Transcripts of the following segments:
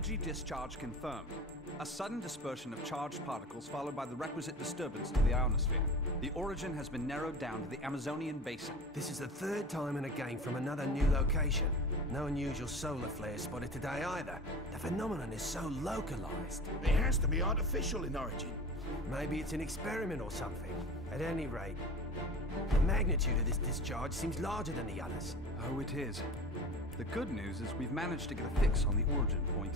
Energy discharge confirmed. A sudden dispersion of charged particles followed by the requisite disturbance to the ionosphere. The origin has been narrowed down to the Amazonian basin. This is the third time in a game from another new location. No unusual solar flares spotted today either. The phenomenon is so localized. It has to be artificial in origin. Maybe it's an experiment or something. At any rate, the magnitude of this discharge seems larger than the others. Oh, it is. The good news is we've managed to get a fix on the origin point.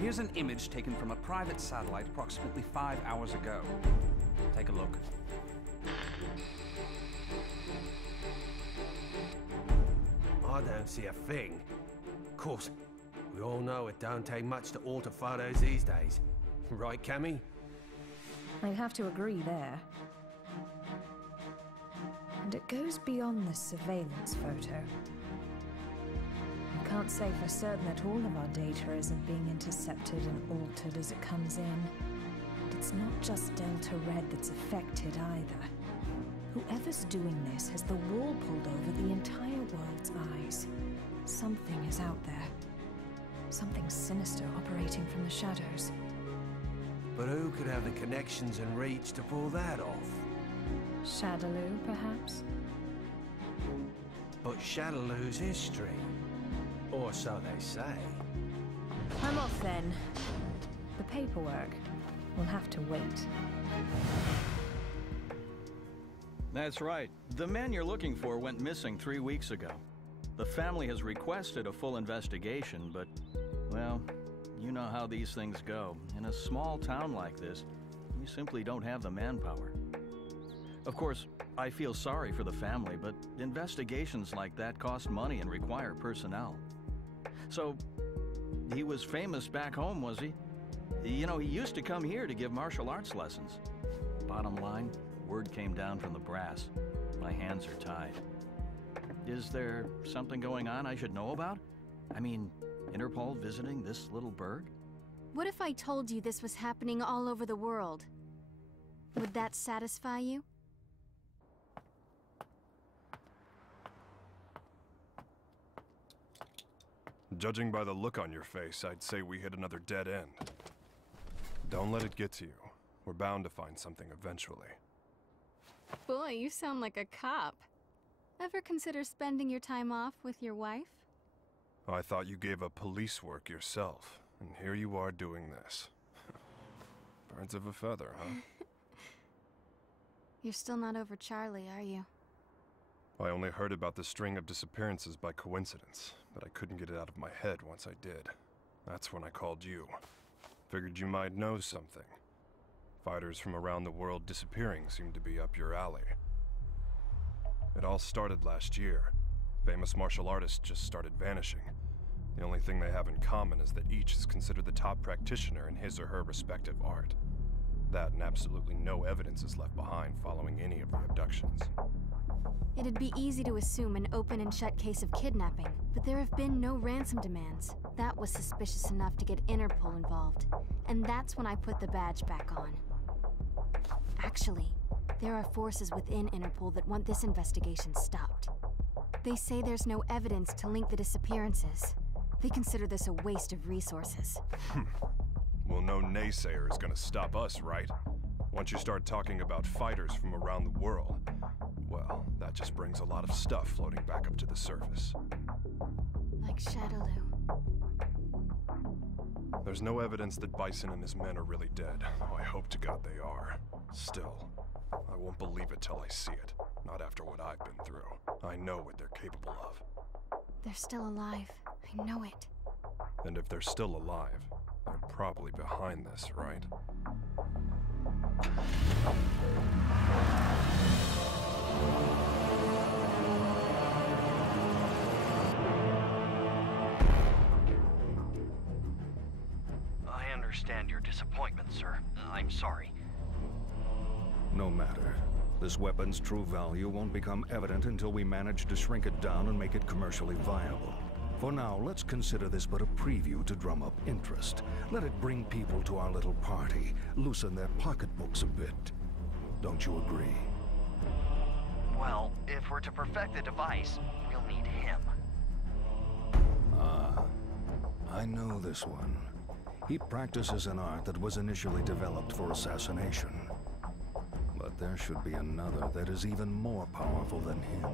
Here's an image taken from a private satellite approximately 5 hours ago. Take a look. I don't see a thing. Of course, we all know it don't take much to alter photos these days. Right, Cammy? I'd have to agree there. And it goes beyond the surveillance photo. I can't say for certain that all of our data isn't being intercepted and altered as it comes in. And it's not just Delta Red that's affected either. Whoever's doing this has the wool pulled over the entire world's eyes. Something is out there. Something sinister operating from the shadows. But who could have the connections and reach to pull that off? Shadaloo, perhaps? But Shadaloo's history. Or so they say. I'm off then. The paperwork will have to wait. That's right. The man you're looking for went missing 3 weeks ago. The family has requested a full investigation, but, well, you know how these things go. In a small town like this, we simply don't have the manpower. Of course, I feel sorry for the family, but investigations like that cost money and require personnel. So, he was famous back home, was he? You know, he used to come here to give martial arts lessons. Bottom line, word came down from the brass. My hands are tied. Is there something going on I should know about? I mean, Interpol visiting this little burg? What if I told you this was happening all over the world? Would that satisfy you? Judging by the look on your face, I'd say we hit another dead end. Don't let it get to you. We're bound to find something eventually. Boy, you sound like a cop. Ever consider spending your time off with your wife? I thought you gave up police work yourself, and here you are doing this. Birds of a feather, huh? You're still not over Charlie, are you? I only heard about the string of disappearances by coincidence, but I couldn't get it out of my head once I did. That's when I called you. Figured you might know something. Fighters from around the world disappearing seemed to be up your alley. It all started last year. Famous martial artists just started vanishing. The only thing they have in common is that each is considered the top practitioner in his or her respective art. That and absolutely no evidence is left behind following any of the abductions. It'd be easy to assume an open and shut case of kidnapping, but there have been no ransom demands. That was suspicious enough to get Interpol involved, and that's when I put the badge back on. Actually, there are forces within Interpol that want this investigation stopped. They say there's no evidence to link the disappearances. They consider this a waste of resources. Well, no naysayer is gonna stop us, right? Once you start talking about fighters from around the world, well, that just brings a lot of stuff floating back up to the surface. Like Shadaloo. There's no evidence that Bison and his men are really dead, though I hope to God they are. Still, I won't believe it till I see it. Not after what I've been through. I know what they're capable of. They're still alive. I know it. And if they're still alive, they're probably behind this, right? I understand your disappointment, sir. I'm sorry. No matter. This weapon's true value won't become evident until we manage to shrink it down and make it commercially viable. For now, let's consider this but a preview to drum up interest. Let it bring people to our little party, loosen their pocketbooks a bit. Don't you agree? Well, if we're to perfect the device, we'll need him. Ah, I know this one. He practices an art that was initially developed for assassination. But there should be another that is even more powerful than him.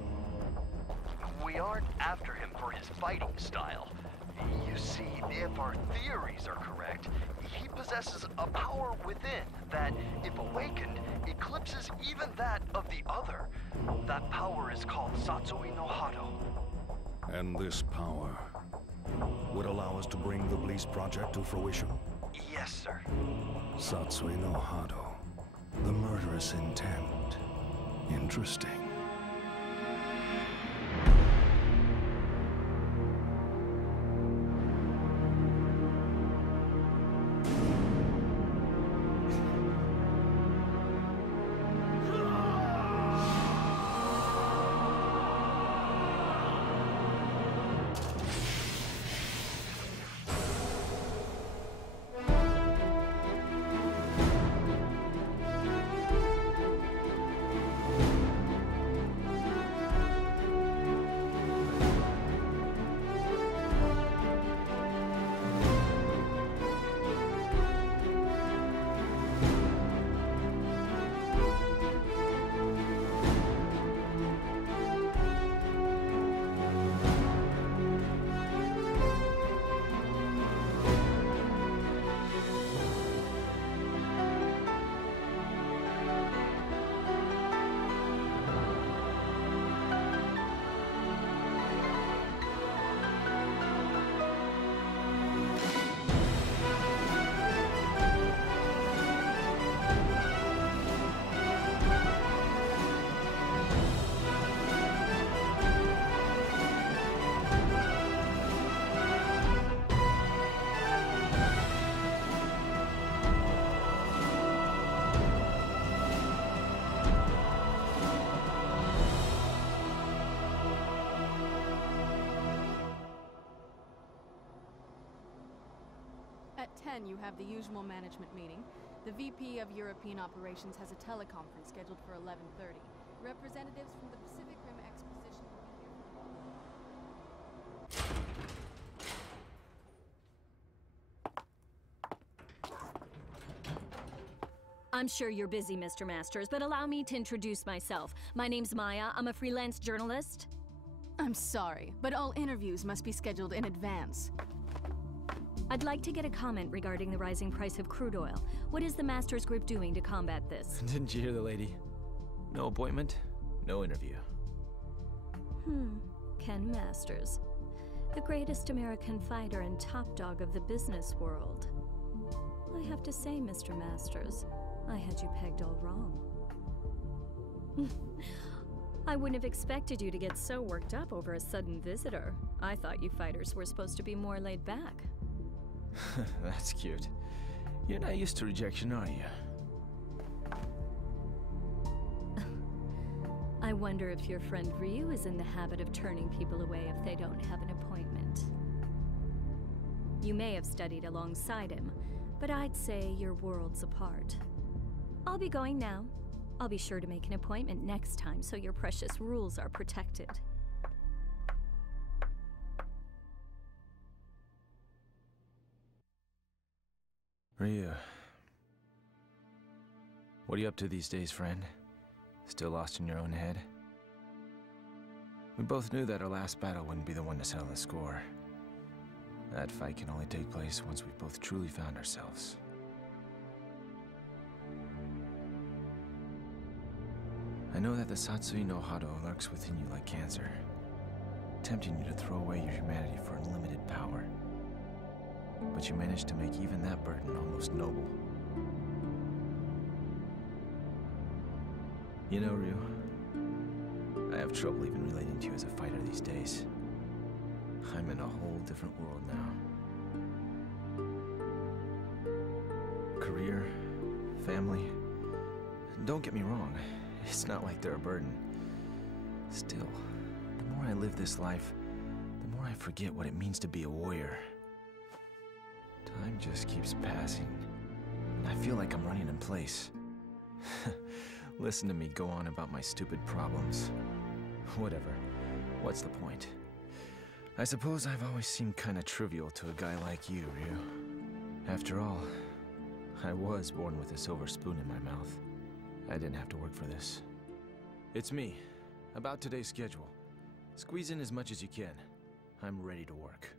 We aren't after him for his fighting style. You see, if our theories are correct, he possesses a power within that, if awakened, eclipses even that of the other. That power is called Satsui no Hado. And this power would allow us to bring the Bliss Project to fruition? Yes, sir. Satsui no Hado. The murderous intent. Interesting. At 10, you have the usual management meeting. The VP of European Operations has a teleconference scheduled for 11:30. Representatives from the Pacific Rim Exposition will be here. I'm sure you're busy, Mr. Masters, but allow me to introduce myself. My name's Maya. I'm a freelance journalist. I'm sorry, but all interviews must be scheduled in advance. I'd like to get a comment regarding the rising price of crude oil. What is the Masters Group doing to combat this? Didn't you hear the lady? No appointment, no interview. Ken Masters. The greatest American fighter and top dog of the business world. I have to say, Mr. Masters, I had you pegged all wrong. I wouldn't have expected you to get so worked up over a sudden visitor. I thought you fighters were supposed to be more laid back. That's cute. You're not used to rejection, are you? I wonder if your friend Ryu is in the habit of turning people away if they don't have an appointment. You may have studied alongside him, but I'd say you're worlds apart. I'll be going now. I'll be sure to make an appointment next time so your precious rules are protected. Ryu. What are you up to these days, friend? Still lost in your own head? We both knew that our last battle wouldn't be the one to settle the score. That fight can only take place once we've both truly found ourselves. I know that the Satsui no Hado lurks within you like cancer, tempting you to throw away your humanity for unlimited power. But you managed to make even that burden almost noble. You know, Ryu, I have trouble even relating to you as a fighter these days. I'm in a whole different world now. Career, family. Don't get me wrong, it's not like they're a burden. Still, the more I live this life, the more I forget what it means to be a warrior. Time just keeps passing, and I feel like I'm running in place. Listen to me go on about my stupid problems. Whatever. What's the point? I suppose I've always seemed kinda trivial to a guy like you, Ryu. After all, I was born with a silver spoon in my mouth. I didn't have to work for this. It's me. About today's schedule. Squeeze in as much as you can. I'm ready to work.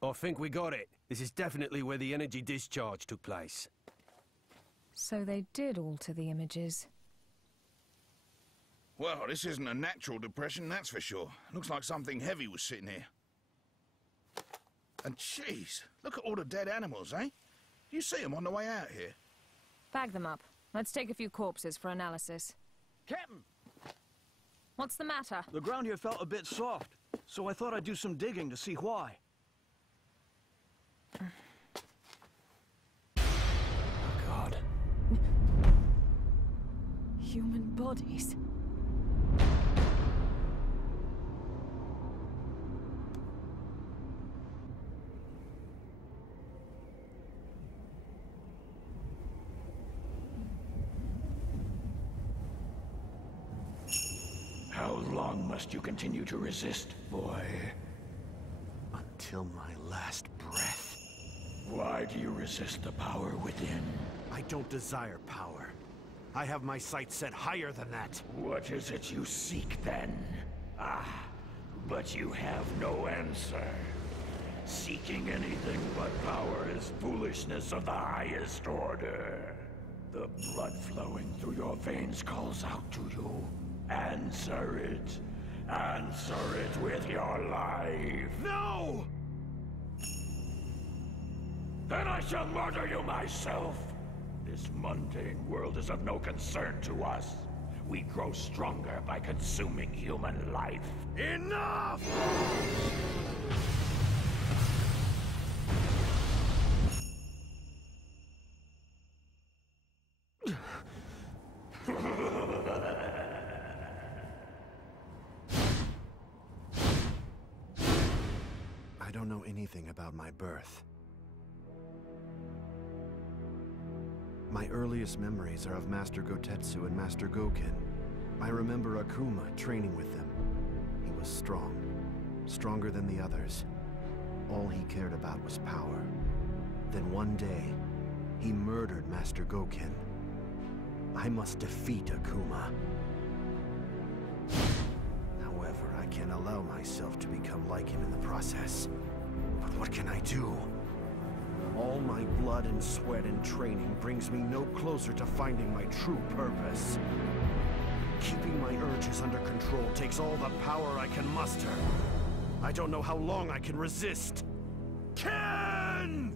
I think we got it. This is definitely where the energy discharge took place. So they did alter the images. Well, this isn't a natural depression, that's for sure. Looks like something heavy was sitting here. And jeez, look at all the dead animals, eh? You see them on the way out here? Bag them up. Let's take a few corpses for analysis. Captain! What's the matter? The ground here felt a bit soft, so I thought I'd do some digging to see why. Oh, God. Human bodies. How long must you continue to resist, boy? Until my last breath. Why do you resist the power within? I don't desire power. I have my sights set higher than that. What is it you seek, then? Ah, but you have no answer. Seeking anything but power is foolishness of the highest order. The blood flowing through your veins calls out to you. Answer it. Answer it with your life. No! Then I shall murder you myself. This mundane world is of no concern to us. We grow stronger by consuming human life. Enough! I don't know anything about my birth. My earliest memories are of Master Gotetsu and Master Goken. I remember Akuma training with them. He was strong, stronger than the others. All he cared about was power. Then one day, he murdered Master Goken. I must defeat Akuma. However, I can't allow myself to become like him in the process. But what can I do? All my blood and sweat and training brings me no closer to finding my true purpose. Keeping my urges under control takes all the power I can muster. I don't know how long I can resist. Ken!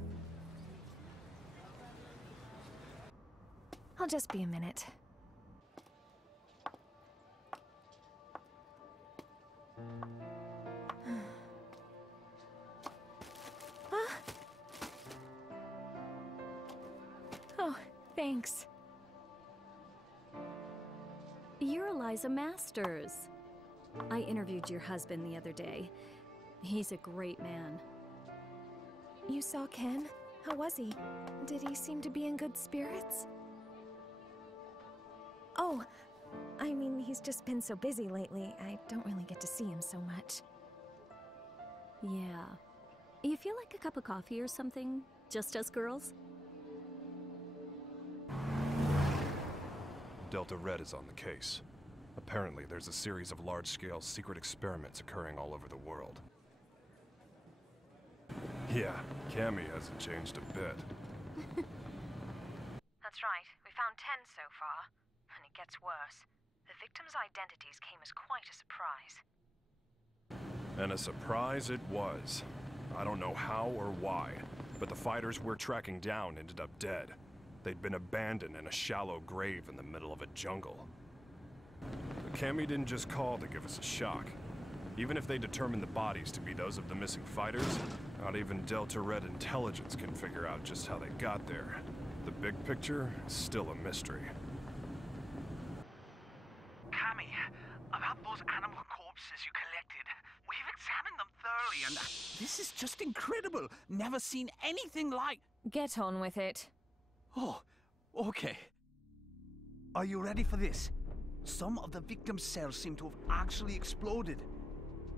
I'll just be a minute. Oh, thanks. You're Eliza Masters. I interviewed your husband the other day. He's a great man. You saw Ken? How was he? Did he seem to be in good spirits? Oh, I mean, he's just been so busy lately. I don't really get to see him so much. Yeah. You feel like a cup of coffee or something? Just us girls? Delta Red is on the case. Apparently, there's a series of large-scale secret experiments occurring all over the world. Yeah, Cammy hasn't changed a bit. That's right. We found 10 so far. And it gets worse. The victims' identities came as quite a surprise. And a surprise it was. I don't know how or why, but the fighters we're tracking down ended up dead. They'd been abandoned in a shallow grave in the middle of a jungle. But Cammy didn't just call to give us a shock. Even if they determine the bodies to be those of the missing fighters, not even Delta Red intelligence can figure out just how they got there. The big picture is still a mystery. just incredible. Never seen anything like... Get on with it. Oh, okay. Are you ready for this? Some of the victims' cells seem to have actually exploded.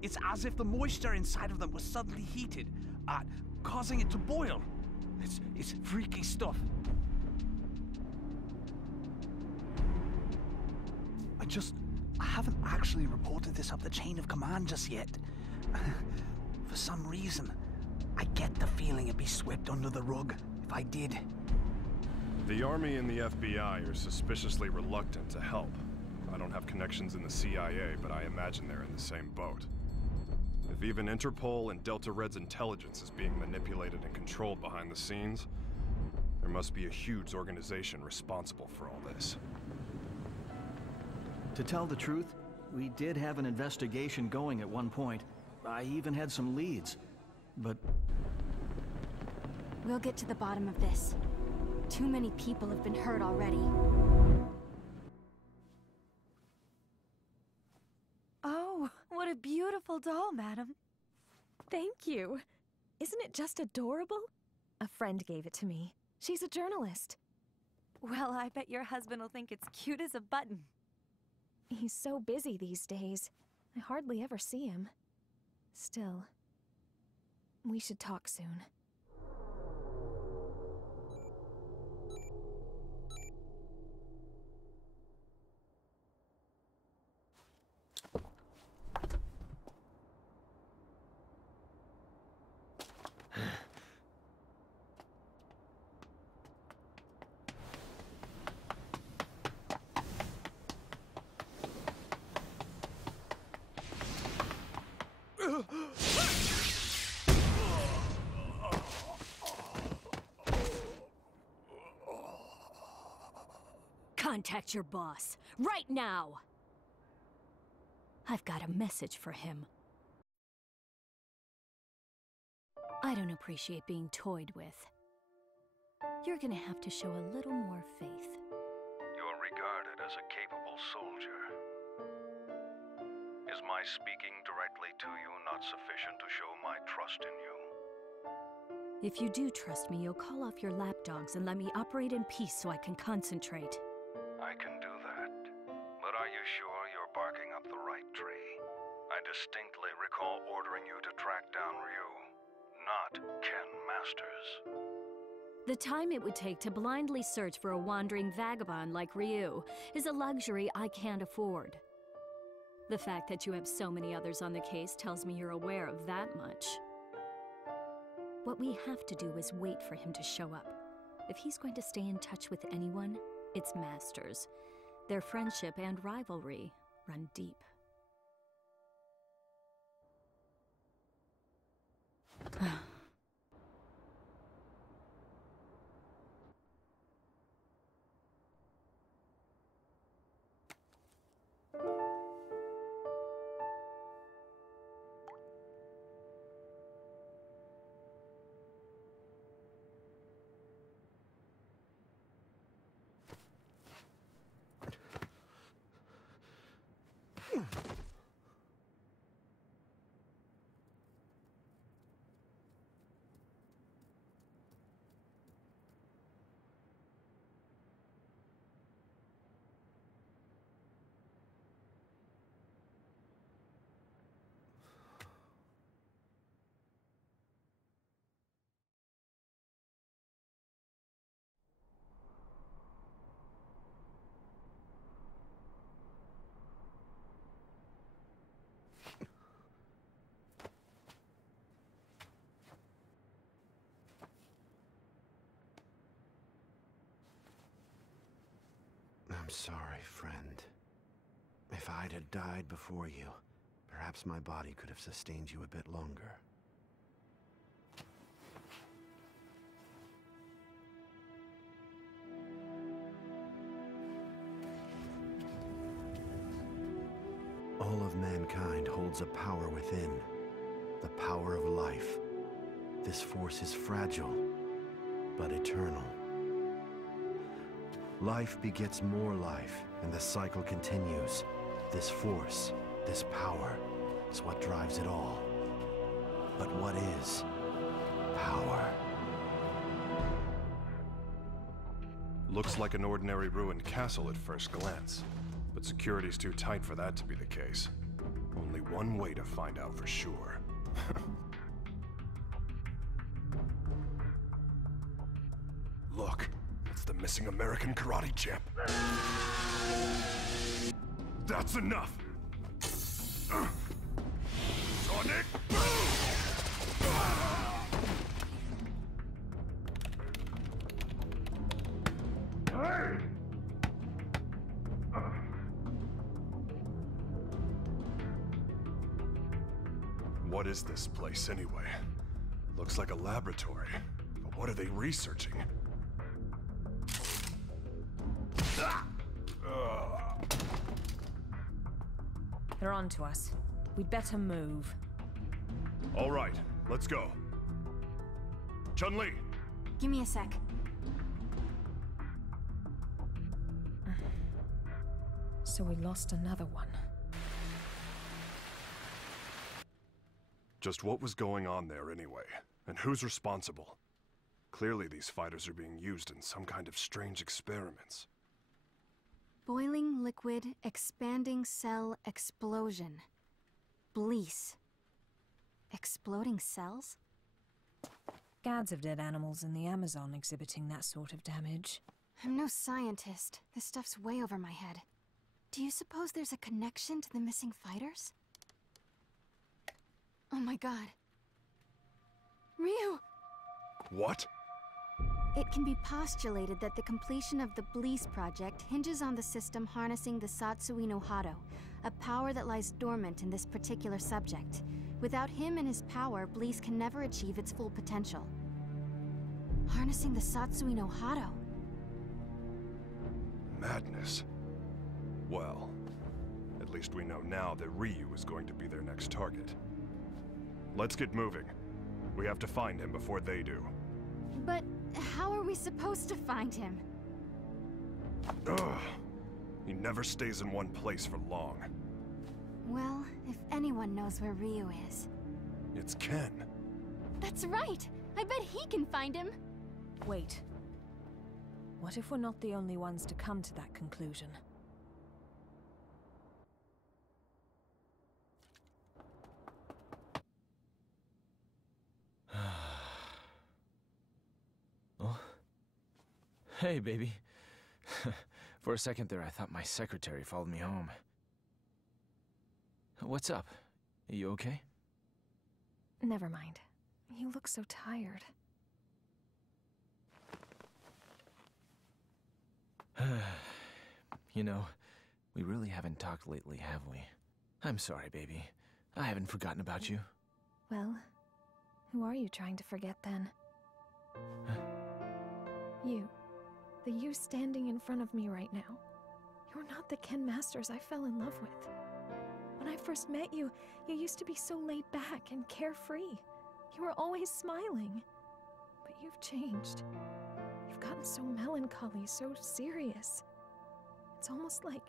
It's as if the moisture inside of them was suddenly heated, causing it to boil. It's freaky stuff. I haven't actually reported this up the chain of command just yet. For some reason, I get the feeling it'd be swept under the rug if I did. The Army and the FBI are suspiciously reluctant to help. I don't have connections in the CIA, but I imagine they're in the same boat. If even Interpol and Delta Red's intelligence is being manipulated and controlled behind the scenes, there must be a huge organization responsible for all this. To tell the truth, we did have an investigation going at one point. I even had some leads, but... We'll get to the bottom of this. Too many people have been hurt already. Oh, what a beautiful doll, madam. Thank you. Isn't it just adorable? A friend gave it to me. She's a journalist. Well, I bet your husband will think it's cute as a button. He's so busy these days. I hardly ever see him. Still, we should talk soon. Contact your boss, right now! I've got a message for him. I don't appreciate being toyed with. You're gonna have to show a little more faith. You're regarded as a capable soldier. Is my speaking directly to you not sufficient to show my trust in you? If you do trust me, you'll call off your lapdogs and let me operate in peace so I can concentrate. I can do that. But are you sure you're barking up the right tree? I distinctly recall ordering you to track down Ryu, not Ken Masters. The time it would take to blindly search for a wandering vagabond like Ryu is a luxury I can't afford. The fact that you have so many others on the case tells me you're aware of that much. What we have to do is wait for him to show up. If he's going to stay in touch with anyone, it's Masters. Their friendship and rivalry run deep. I'm sorry, friend. If I'd had died before you, perhaps my body could have sustained you a bit longer. All of mankind holds a power within, the power of life. This force is fragile, but eternal. Life begets more life, and the cycle continues. This force, this power, is what drives it all. But what is? power. Looks like an ordinary ruined castle at first glance, but security's too tight for that to be the case. Only one way to find out for sure. Look, it's the missing American karate champ. That's enough! Sonic Boom! Hey! What is this place anyway? Looks like a laboratory, but what are they researching? They're on to us. We'd better move. All right, let's go. Chun-Li! Give me a sec. So we lost another one. Just what was going on there anyway? And who's responsible? Clearly these fighters are being used in some kind of strange experiments. Boiling liquid, expanding cell explosion. Blease. Exploding cells? Gads of dead animals in the Amazon exhibiting that sort of damage. I'm no scientist. This stuff's way over my head. Do you suppose there's a connection to the missing fighters? Oh my god. Ryu! What? It can be postulated that the completion of the Blease project hinges on the system harnessing the Satsui no Hado, a power that lies dormant in this particular subject. Without him and his power, Blease can never achieve its full potential. Harnessing the Satsui no Hado. Madness. Well, at least we know now that Ryu is going to be their next target. Let's get moving. We have to find him before they do. But how are we supposed to find him? Ugh. He never stays in one place for long. Well, if anyone knows where Ryu is... It's Ken. That's right! I bet he can find him! Wait. What if we're not the only ones to come to that conclusion? Oh. Hey, baby. For a second there, I thought my secretary followed me home. What's up? Are you okay? Never mind. You look so tired. You know, we really haven't talked lately, have we? I'm sorry, baby. I haven't forgotten about you. Well, who are you trying to forget then? You. The you standing in front of me right now. You're not the Ken Masters I fell in love with. When I first met you, you used to be so laid back and carefree. You were always smiling. But you've changed. You've gotten so melancholy, so serious. It's almost like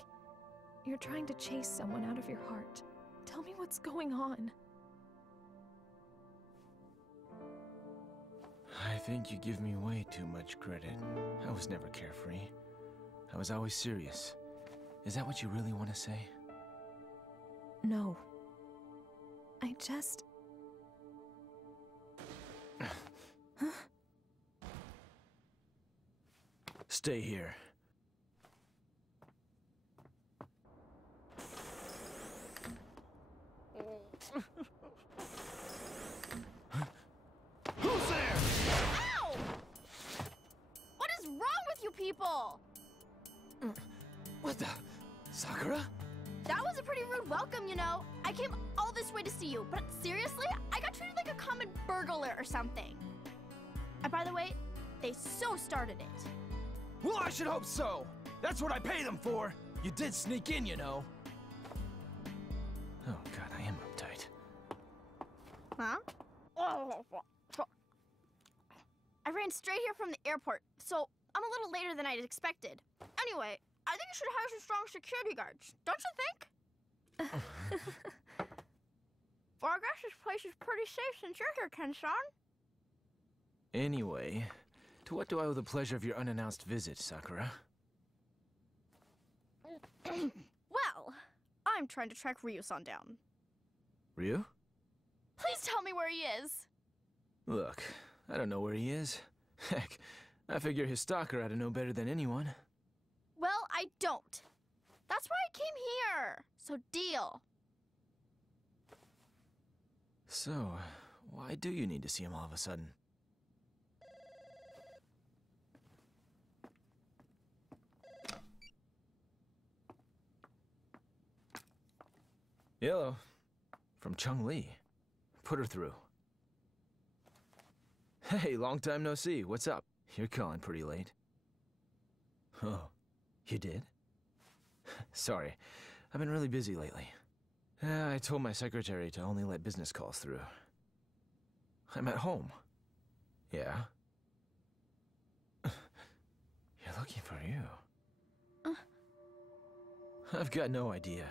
you're trying to chase someone out of your heart. Tell me what's going on. I think you give me way too much credit. I was never carefree. I was always serious. Is that what you really want to say? No. I just... Huh? Stay here. Who's there? Ow! What is wrong with you people? What the? Sakura? That was a pretty rude welcome, you know. I came all this way to see you, but seriously, I got treated like a common burglar or something. And by the way, they so started it. Well, I should hope so. That's what I pay them for. You did sneak in, you know. Oh god, I am uptight. Huh? I ran straight here from the airport, so I'm a little later than I'd expected. Anyway, I think you should hire some strong security guards, don't you think? Well, I guess this place is pretty safe since you're here, Ken-san. Anyway, to what do I owe the pleasure of your unannounced visit, Sakura? Well, I'm trying to track Ryu-san down. Ryu? Please tell me where he is! Look, I don't know where he is. Heck, I figure his stalker ought to know better than anyone. Well, I don't. That's why I came here. So deal. So, why do you need to see him all of a sudden? Hello. From Chun-Li. Put her through. Hey, long time no see. What's up? You're calling pretty late. Oh, you did? Sorry, I've been really busy lately. I told my secretary to only let business calls through. I'm at home. Yeah? You're looking for you. I've got no idea.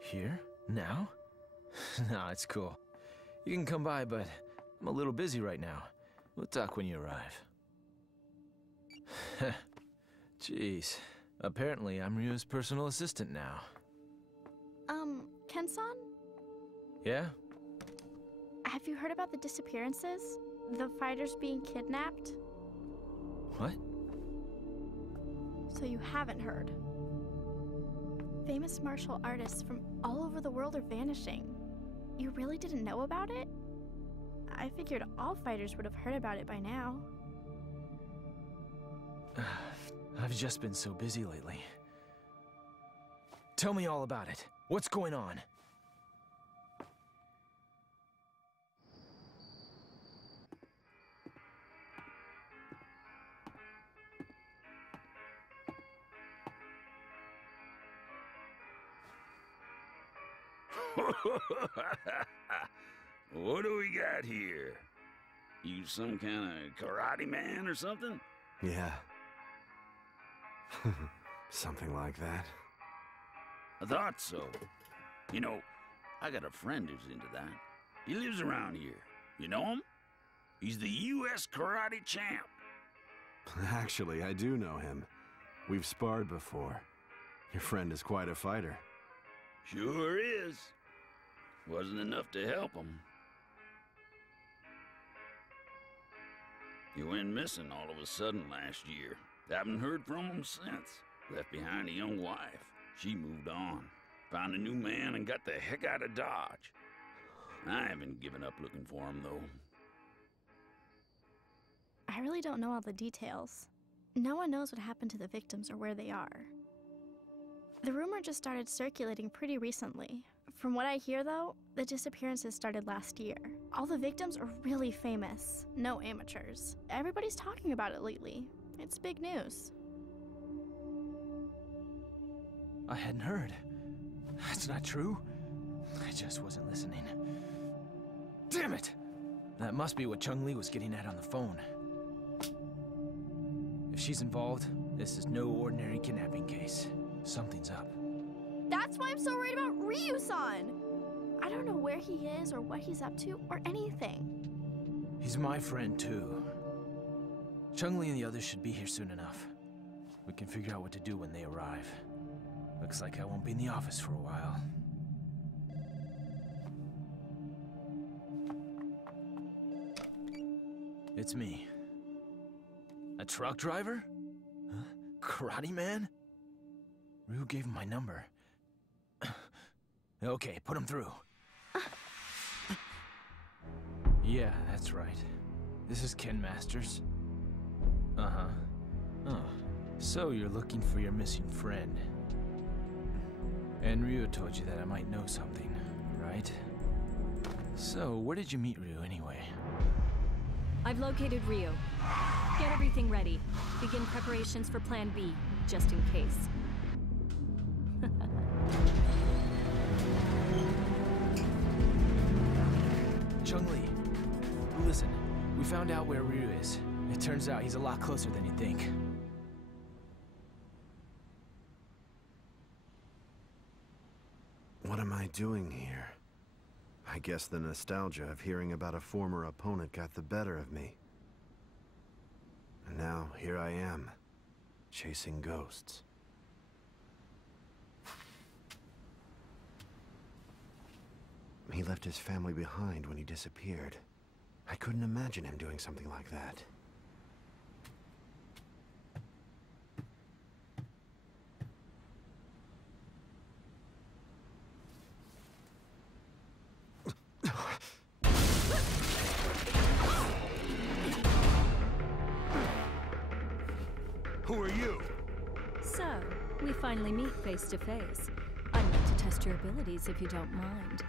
Here? Now? Nah, it's cool. You can come by, but I'm a little busy right now. We'll talk when you arrive. Jeez. Apparently, I'm Ryu's personal assistant now. Ken-san? Yeah? Have you heard about the disappearances? The fighters being kidnapped? What? So you haven't heard. Famous martial artists from all over the world are vanishing. You really didn't know about it? I figured all fighters would have heard about it by now. I've just been so busy lately. Tell me all about it. What's going on? What do we got here? You some kind of karate man or something? Yeah. Something like that. I thought so. You know, I got a friend who's into that. He lives around here. You know him? He's the U.S. karate champ. Actually, I do know him. We've sparred before. Your friend is quite a fighter. Sure is. Wasn't enough to help him. He went missing all of a sudden last year. Haven't heard from him since. Left behind a young wife. She moved on. Found a new man and got the heck out of Dodge. I haven't given up looking for him, though. I really don't know all the details. No one knows what happened to the victims or where they are. The rumor just started circulating pretty recently. From what I hear, though, the disappearances started last year. All the victims are really famous. No amateurs. Everybody's talking about it lately. It's big news. I hadn't heard. That's not true. I just wasn't listening. Damn it! That must be what Chun-Li was getting at on the phone. If she's involved, this is no ordinary kidnapping case. Something's up. That's why I'm so worried about Ryu-san! I don't know where he is or what he's up to or anything. He's my friend, too. Chun-Li and the others should be here soon enough. We can figure out what to do when they arrive. Looks like I won't be in the office for a while. It's me. A truck driver? Huh? Karate man? Ryu gave him my number. Okay, put him through. Yeah, that's right. This is Ken Masters. Uh-huh. Oh, so you're looking for your missing friend. And Ryu told you that I might know something, right? So, where did you meet Ryu anyway? I've located Ryu. Get everything ready. Begin preparations for Plan B, just in case. Chun-Li, listen. We found out where Ryu is. It turns out he's a lot closer than you think. What am I doing here? I guess the nostalgia of hearing about a former opponent got the better of me. And now, here I am, chasing ghosts. He left his family behind when he disappeared. I couldn't imagine him doing something like that. Who are you? So, we finally meet face to face. I'd like to test your abilities if you don't mind.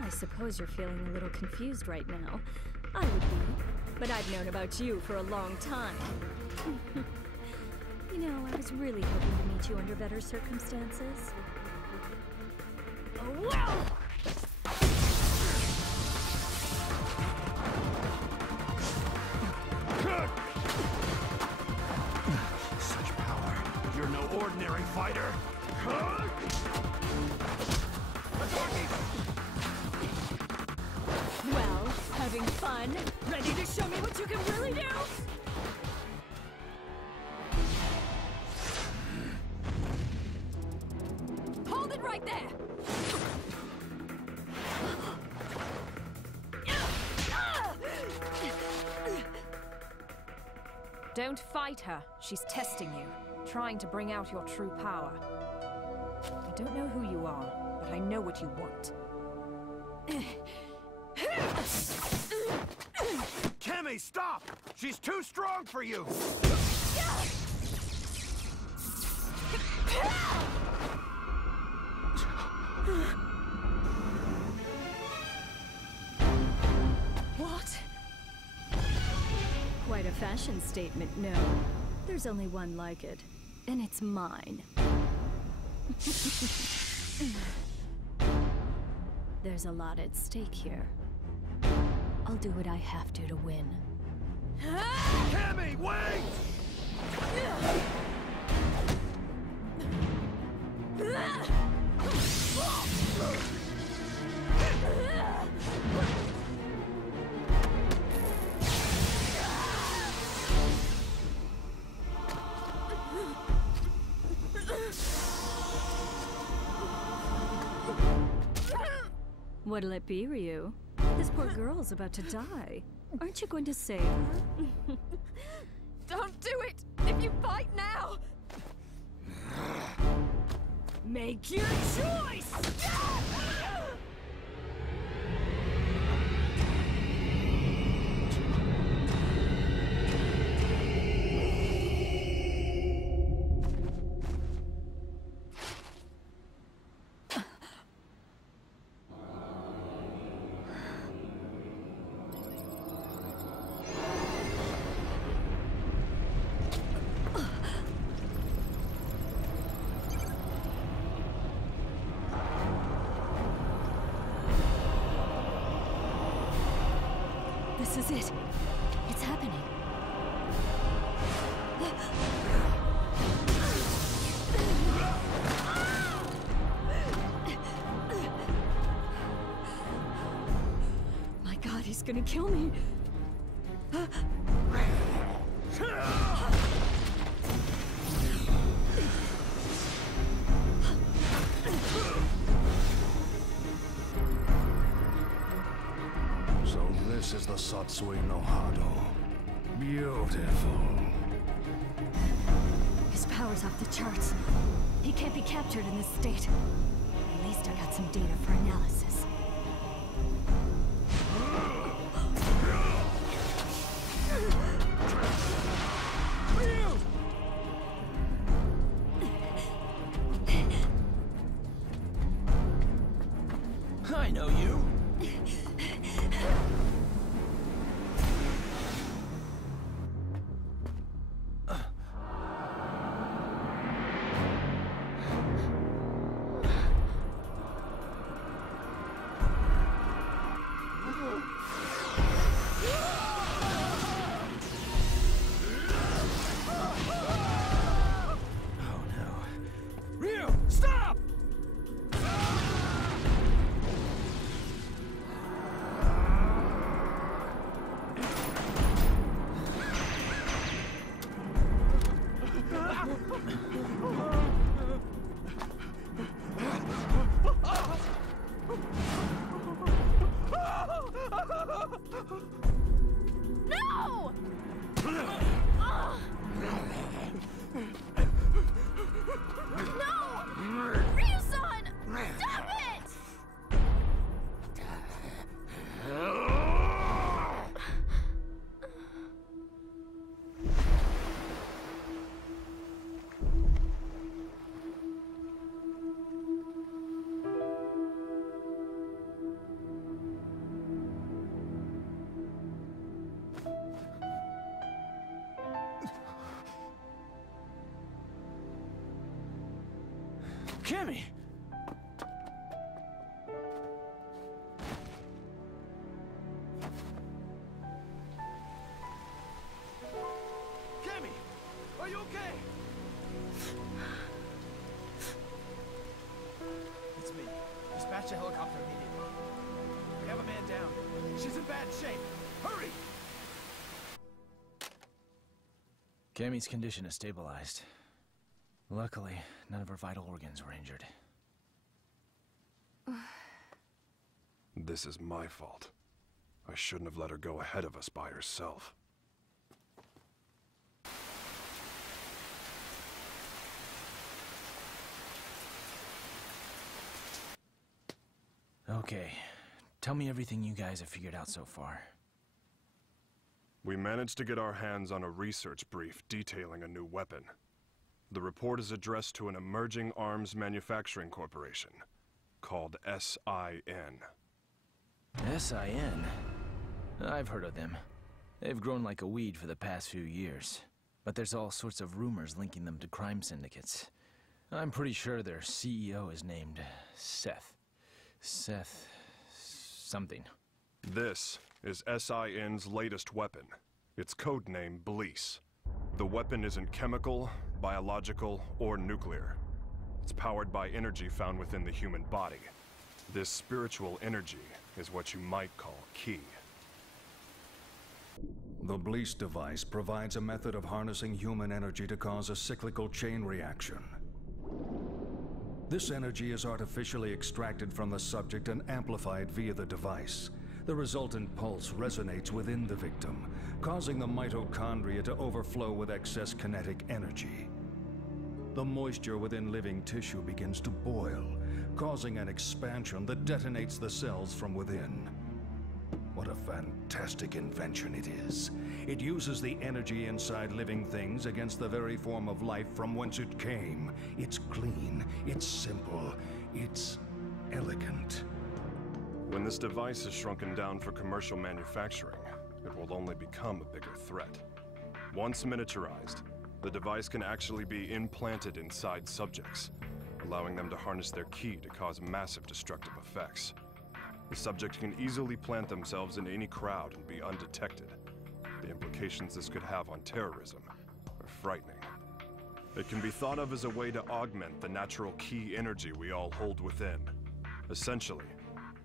I suppose you're feeling a little confused right now. I would be, but I've known about you for a long time. You know, I was really hoping to meet you under better circumstances. Oh, wow! Such power. You're no ordinary fighter. Well, having fun? Ready to show me what you can really do? Hold it right there! Don't fight her. She's testing you, trying to bring out your true power. I don't know who you are, but I know what you want. Cammy, stop! She's too strong for you! What? Quite a fashion statement, no. There's only one like it, and it's mine. There's a lot at stake here. I'll do what I have to win. Cammy, wait! What'll it be, Ryu? This poor girl's about to die. Aren't you going to save her? Don't do it! If you fight now! Make your choice! This is it. It's happening. My God, he's gonna kill me. So this is the Satsui no Hado. Beautiful. His power's off the charts. He can't be captured in this state. At least I got some data for analysis. I know you. Cammy! Cammy! Are you okay? It's me. Dispatch a helicopter immediately. We have a man down. She's in bad shape. Hurry! Cammy's condition is stabilized. Luckily, none of her vital organs were injured. This is my fault. I shouldn't have let her go ahead of us by herself. Okay. Tell me everything you guys have figured out so far. We managed to get our hands on a research brief detailing a new weapon. The report is addressed to an emerging arms manufacturing corporation called SIN. SIN? I've heard of them. They've grown like a weed for the past few years. But there's all sorts of rumors linking them to crime syndicates. I'm pretty sure their CEO is named Seth. Seth... something. This is SIN's latest weapon. Its codename Bleece. The weapon isn't chemical, biological, or nuclear. It's powered by energy found within the human body. This spiritual energy is what you might call ki. The Bleece device provides a method of harnessing human energy to cause a cyclical chain reaction. This energy is artificially extracted from the subject and amplified via the device. The resultant pulse resonates within the victim, causing the mitochondria to overflow with excess kinetic energy. The moisture within living tissue begins to boil, causing an expansion that detonates the cells from within. What a fantastic invention it is. It uses the energy inside living things against the very form of life from whence it came. It's clean, it's simple, it's elegant. When this device is shrunken down for commercial manufacturing, it will only become a bigger threat. Once miniaturized, the device can actually be implanted inside subjects, allowing them to harness their ki to cause massive destructive effects. The subject can easily plant themselves in any crowd and be undetected. The implications this could have on terrorism are frightening. It can be thought of as a way to augment the natural ki energy we all hold within. Essentially,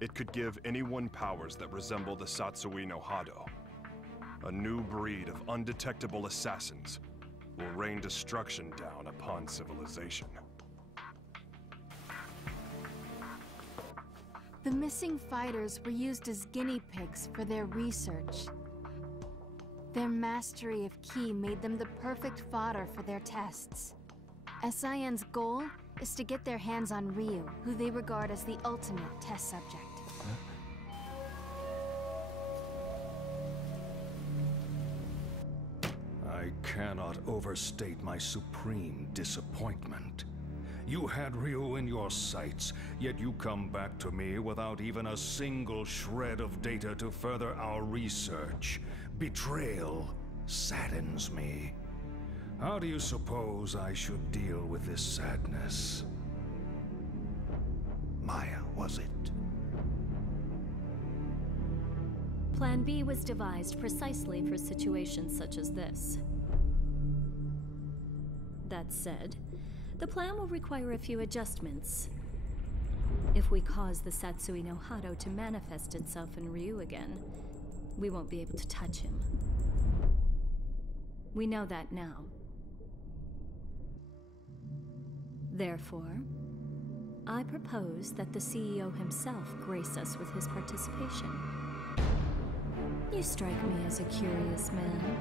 it could give anyone powers that resemble the Satsui no Hado. A new breed of undetectable assassins will rain destruction down upon civilization. The missing fighters were used as guinea pigs for their research. Their mastery of ki made them the perfect fodder for their tests. SIN's goal is to get their hands on Ryu, who they regard as the ultimate test subject. I cannot overstate my supreme disappointment. You had Ryu in your sights, yet you come back to me without even a single shred of data to further our research. Betrayal saddens me. How do you suppose I should deal with this sadness? Maya, was it? Plan B was devised precisely for situations such as this. That said, the plan will require a few adjustments. If we cause the Satsui no Hado to manifest itself in Ryu again, we won't be able to touch him. We know that now. Therefore, I propose that the CEO himself grace us with his participation. You strike me as a curious man.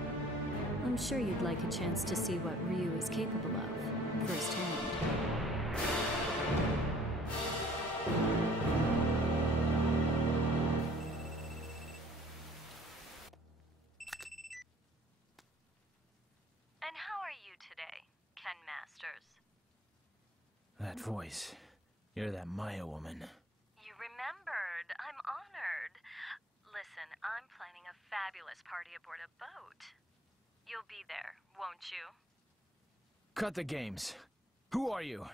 I'm sure you'd like a chance to see what Ryu is capable of, firsthand. And how are you today, Ken Masters? That voice. You're that Maya woman. You remembered. I'm honored. Listen, I'm planning a fabulous party aboard a boat. You'll be there, won't you? Cut the games. Who are you?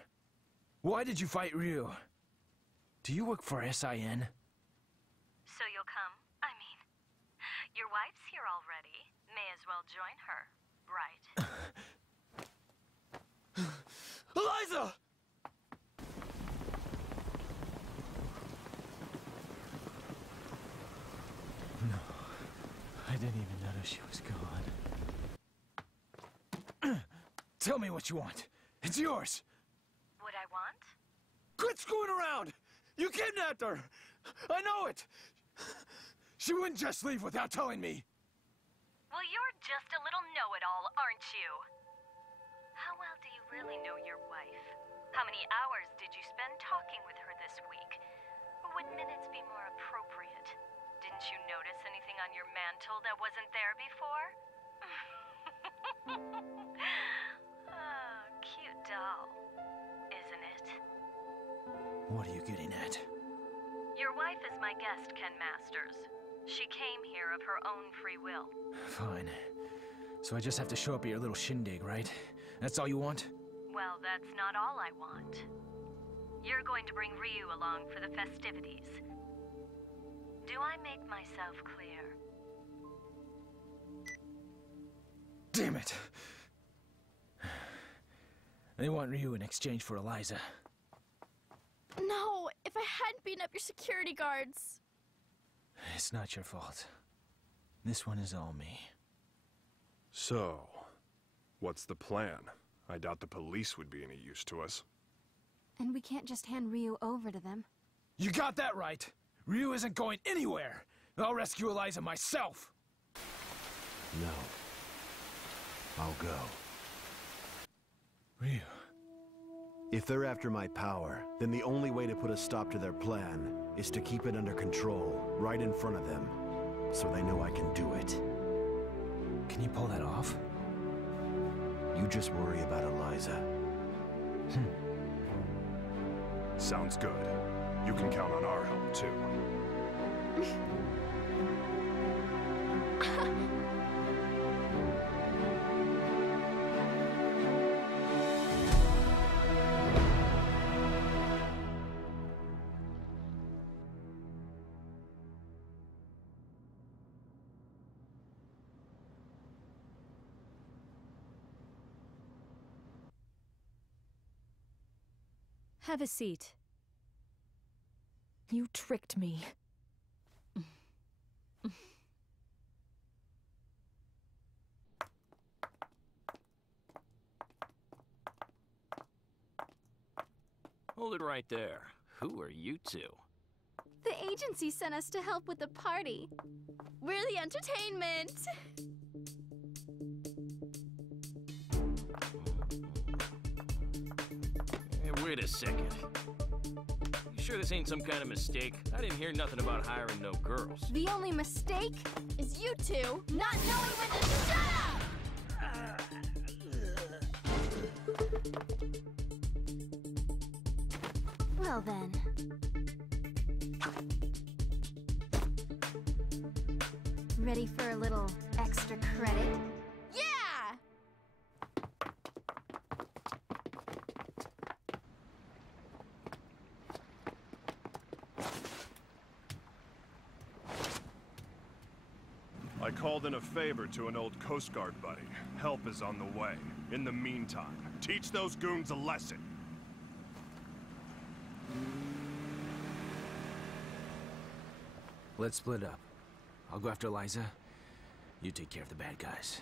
Why did you fight Ryu? Do you work for SIN? So you'll come? I mean, your wife's here already. May as well join her, right? Eliza! No, I didn't even notice she was gone. Tell me what you want. It's yours. What I want? Quit screwing around! You kidnapped her! I know it! She wouldn't just leave without telling me. Well, you're just a little know-it-all, aren't you? How well do you really know your wife? How many hours did you spend talking with her this week? Or would minutes be more appropriate? Didn't you notice anything on your mantle that wasn't there before? Oh, cute doll, isn't it? What are you getting at? Your wife is my guest, Ken Masters. She came here of her own free will. Fine. So I just have to show up at your little shindig, right? That's all you want? Well, that's not all I want. You're going to bring Ryu along for the festivities. Do I make myself clear? Damn it! They want Ryu in exchange for Eliza. No! If I hadn't beaten up your security guards! It's not your fault. This one is all me. So, what's the plan? I doubt the police would be any use to us. And we can't just hand Ryu over to them. You got that right! Ryu isn't going anywhere! I'll rescue Eliza myself! No. I'll go. Ryu. If they're after my power, then the only way to put a stop to their plan is to keep it under control, right in front of them, so they know I can do it. Can you pull that off? You just worry about Eliza. Sounds good. You can count on our help, too. Have a seat. You tricked me. Hold it right there. Who are you two? The agency sent us to help with the party. We're the entertainment! Hey, wait a second. You sure this ain't some kind of mistake? I didn't hear nothing about hiring no girls. The only mistake is you two not knowing when to shut up! Well then. Ready for a little extra credit? Yeah! I called in a favor to an old Coast Guard buddy. Help is on the way. In the meantime, teach those goons a lesson. Let's split up. I'll go after Eliza. You take care of the bad guys.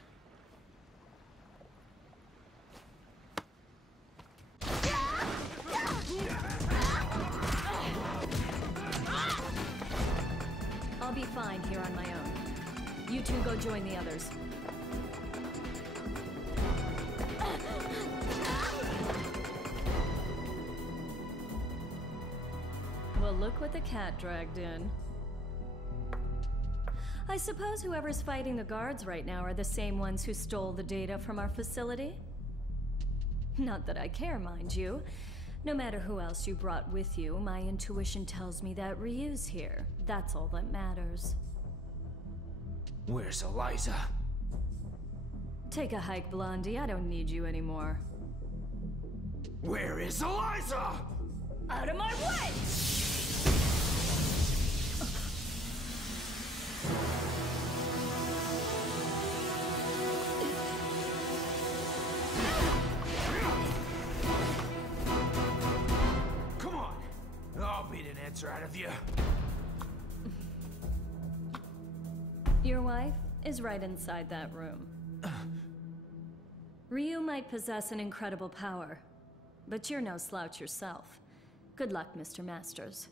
I'll be fine here on my own. You two go join the others. Well, look what the cat dragged in. I suppose whoever's fighting the guards right now are the same ones who stole the data from our facility? Not that I care, mind you. No matter who else you brought with you, my intuition tells me that Ryu's here. That's all that matters. Where's Eliza? Take a hike, Blondie. I don't need you anymore. Where is Eliza? Out of my way! Come on! I'll beat an answer out of you. Your wife is right inside that room. Ryu might possess an incredible power, but you're no slouch yourself. Good luck, Mr. Masters.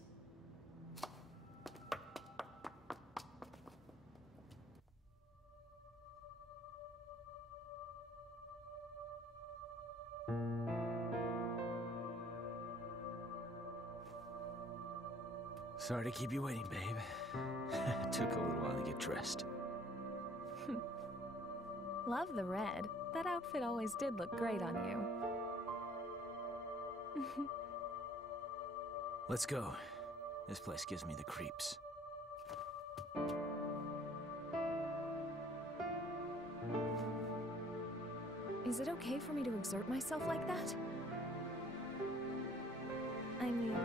Sorry to keep you waiting, babe. Took a little while to get dressed. Love the red. That outfit always did look great on you. Let's go. This place gives me the creeps. Is it okay for me to exert myself like that? I mean,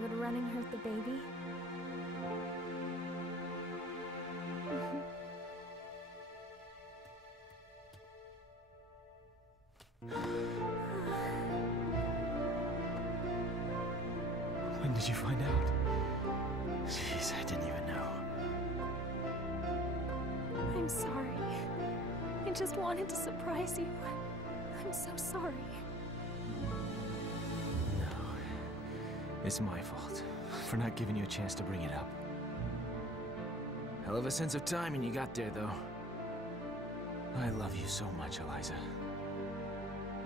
would running hurt the baby? When did you find out? Jeez, I didn't even know. I'm sorry. I just wanted to surprise you. I'm so sorry. No. It's my fault for not giving you a chance to bring it up. Hell of a sense of timing you got there, though. I love you so much, Eliza.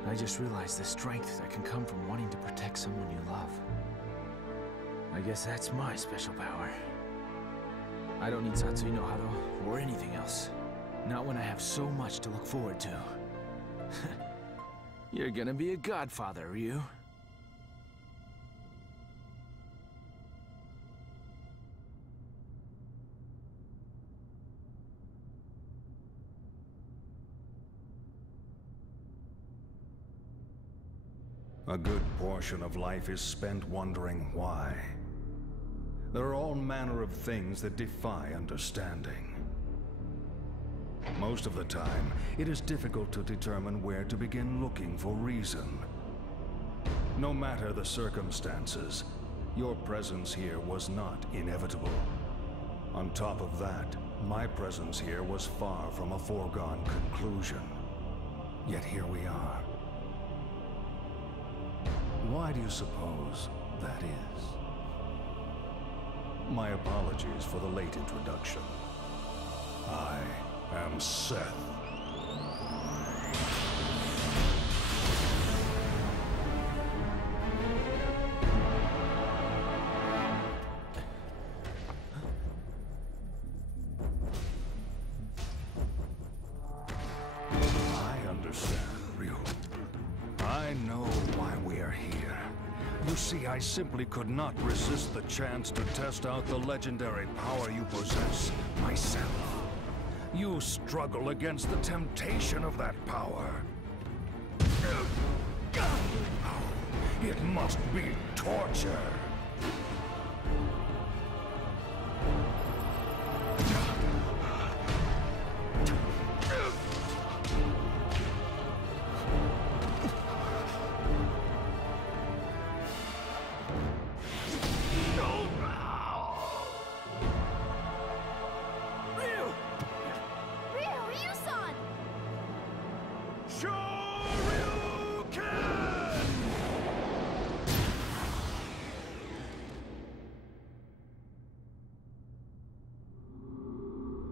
I just realized the strength that can come from wanting to protect someone you love. I guess that's my special power. I don't need Satsui no Hado or anything else. Not when I have so much to look forward to. You're gonna be a godfather, Ryu. A good portion of life is spent wondering why. There are all manner of things that defy understanding. Most of the time, it is difficult to determine where to begin looking for reason. No matter the circumstances, your presence here was not inevitable. On top of that, my presence here was far from a foregone conclusion. Yet here we are. Why do you suppose that is? My apologies for the late introduction. I am Seth. I understand, Ryu. I know why we are here. You see, I simply could not resist the chance to test out the legendary power you possess myself. You struggle against the temptation of that power. It must be torture.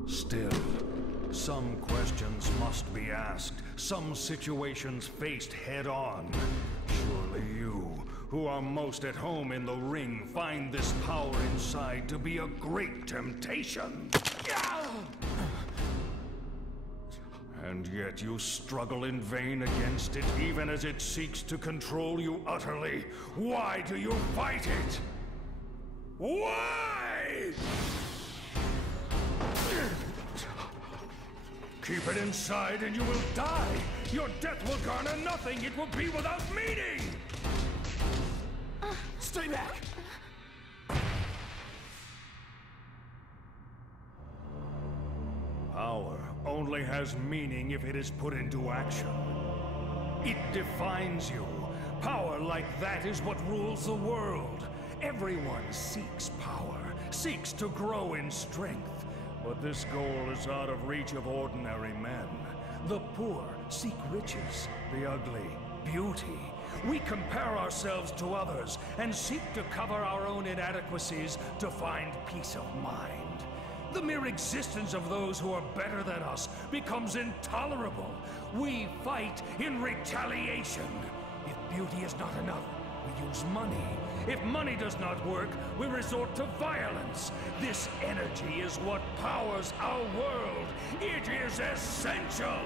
Still, some questions must be asked, some situations faced head-on. Surely you, who are most at home in the ring, find this power inside to be a great temptation. And yet you struggle in vain against it, even as it seeks to control you utterly. Why do you fight it? Why? Keep it inside and you will die. Your death will garner nothing. It will be without meaning. Stay back! Power only has meaning if it is put into action. It defines you. Power like that is what rules the world. Everyone seeks power, seeks to grow in strength. But this goal is out of reach of ordinary men. The poor seek riches, the ugly, beauty. We compare ourselves to others and seek to cover our own inadequacies to find peace of mind. The mere existence of those who are better than us becomes intolerable. We fight in retaliation. If beauty is not enough, we use money. If money does not work, we resort to violence. This energy is what powers our world. It is essential.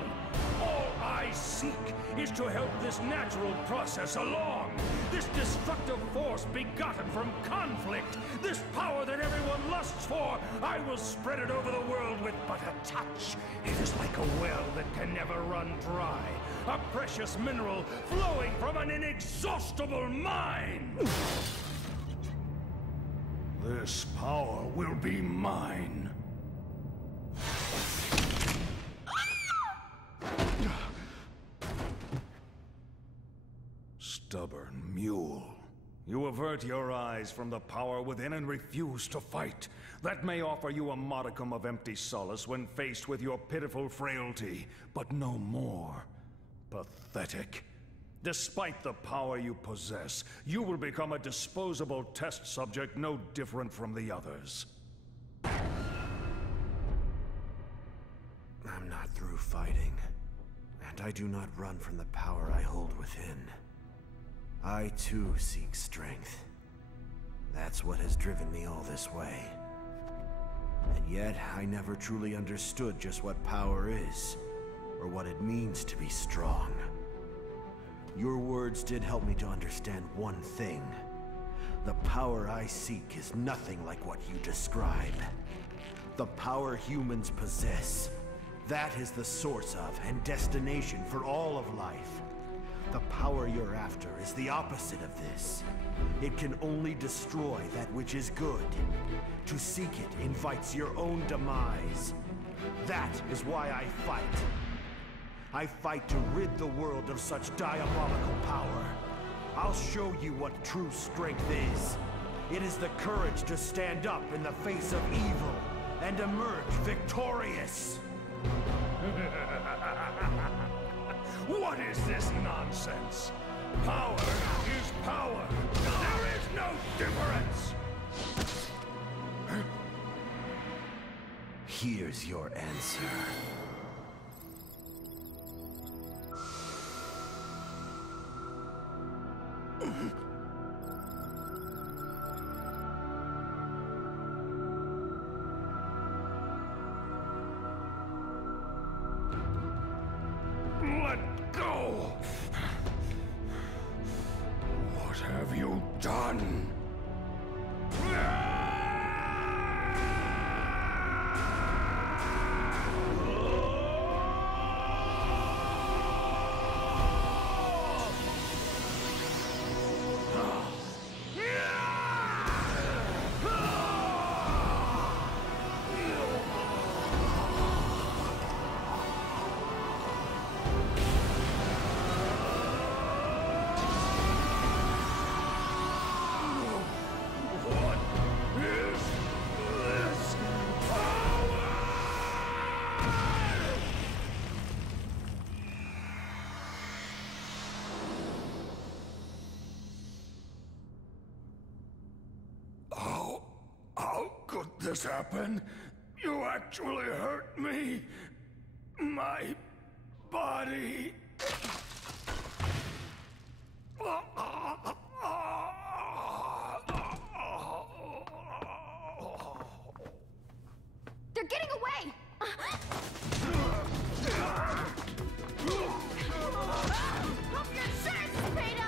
All I seek is to help this natural process along. This destructive force begotten from conflict. This power that everyone lusts for. I will spread it over the world with but a touch. It is like a well that can never run dry. A precious mineral flowing from an inexhaustible mine. This power will be mine. Stubborn mule. You avert your eyes from the power within and refuse to fight. That may offer you a modicum of empty solace when faced with your pitiful frailty, but no more. Pathetic. Despite the power you possess, you will become a disposable test subject no different from the others. I'm not through fighting, and I do not run from the power I hold within. I too seek strength. That's what has driven me all this way. And yet, I never truly understood just what power is, or what it means to be strong. Your words did help me to understand one thing. The power I seek is nothing like what you describe. The power humans possess, that is the source of and destination for all of life. The power you're after is the opposite of this. It can only destroy that which is good. To seek it invites your own demise. That is why I fight. I fight to rid the world of such diabolical power. I'll show you what true strength is. It is the courage to stand up in the face of evil and emerge victorious. What is this nonsense? Power is power. There is no difference. Here's your answer. Let go! What have you done? How could this happen? You actually hurt me. My body. They're getting away! Hope your insurance is paid up!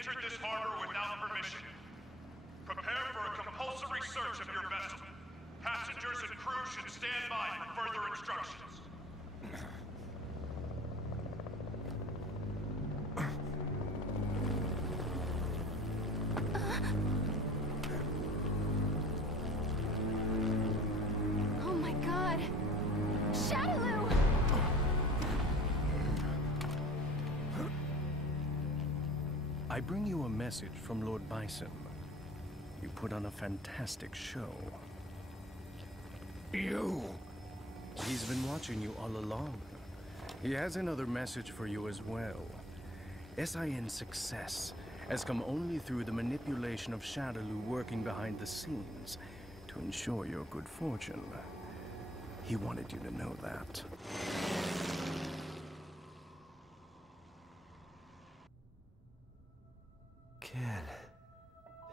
entered this harbor without permission. Prepare for a compulsory search of your vessel. Passengers and crew should stand by for further instructions. Oh my god! Shadaloo! I bring you a message from Lord Bison. You put on a fantastic show. You! He's been watching you all along. He has another message for you as well. SIN's success has come only through the manipulation of Shadaloo working behind the scenes to ensure your good fortune. He wanted you to know that. Ken,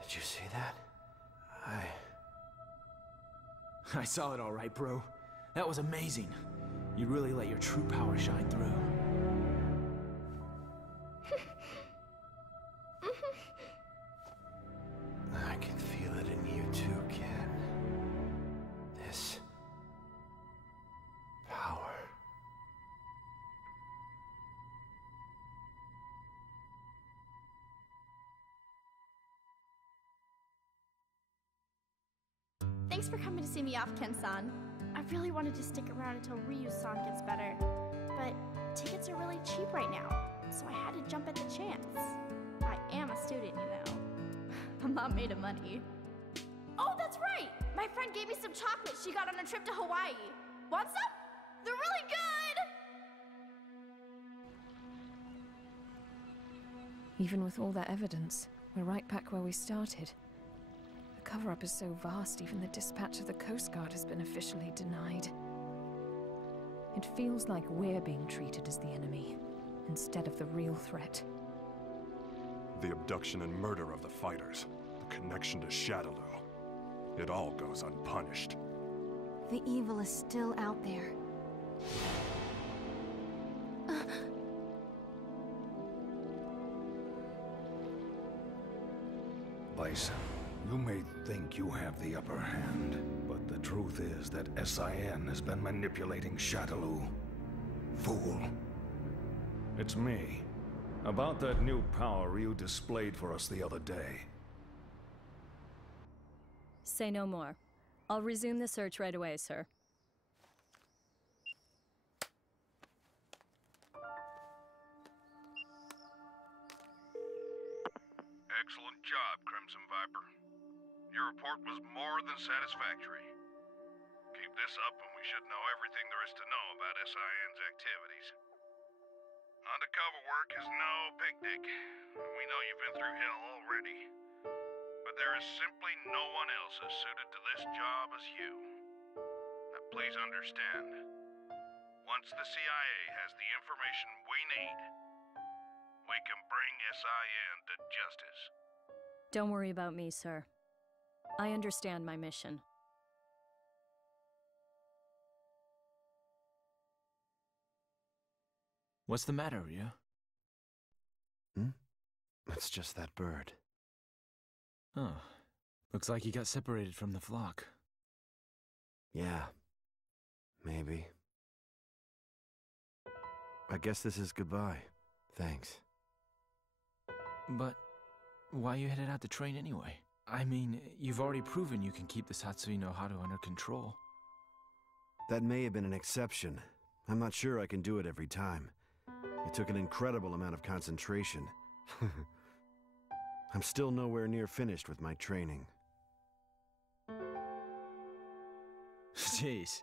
did you see that? I saw it all right, bro. That was amazing. You really let your true power shine through. I can feel it in you too, Ken. This power. Thanks for coming to see me off, Ken-san. I really wanted to stick around until Ryu-san gets better, but tickets are really cheap right now, so I had to jump at the chance. I am a student, you know. I'm not made of money. Oh, that's right! My friend gave me some chocolates she got on a trip to Hawaii. Want some? They're really good! Even with all that evidence, we're right back where we started. The cover-up is so vast, even the dispatch of the Coast Guard has been officially denied. It feels like we're being treated as the enemy, instead of the real threat. The abduction and murder of the fighters, the connection to Shadaloo. It all goes unpunished. The evil is still out there. Bison, you may think you have the upper hand, but the truth is that SIN has been manipulating Shadaloo. Fool. It's me. About that new power you displayed for us the other day. Say no more. I'll resume the search right away, sir. Excellent job, Crimson Viper. Your report was more than satisfactory. Keep this up and we should know everything there is to know about SIN's activities. Undercover work is no picnic. We know you've been through hell already. But there is simply no one else as suited to this job as you. Now please understand, once the CIA has the information we need, we can bring SIN to justice. Don't worry about me, sir. I understand my mission. What's the matter, Ryu? It's just that bird. Oh. Looks like he got separated from the flock. Yeah. Maybe. I guess this is goodbye. Thanks. But why you headed out to train anyway? I mean, you've already proven you can keep the Satsui no Haru under control. That may have been an exception. I'm not sure I can do it every time. It took an incredible amount of concentration. I'm still nowhere near finished with my training. Jeez.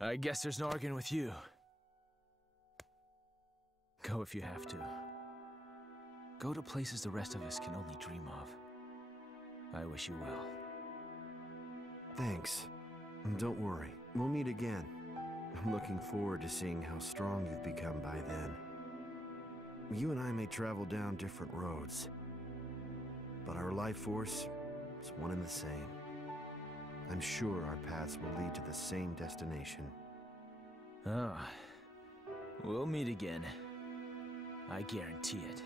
I guess there's no arguing with you. Go if you have to. Go to places the rest of us can only dream of. I wish you well. Thanks. And don't worry, we'll meet again. I'm looking forward to seeing how strong you've become by then. You and I may travel down different roads, but our life force is one and the same. I'm sure our paths will lead to the same destination. Oh, we'll meet again. I guarantee it.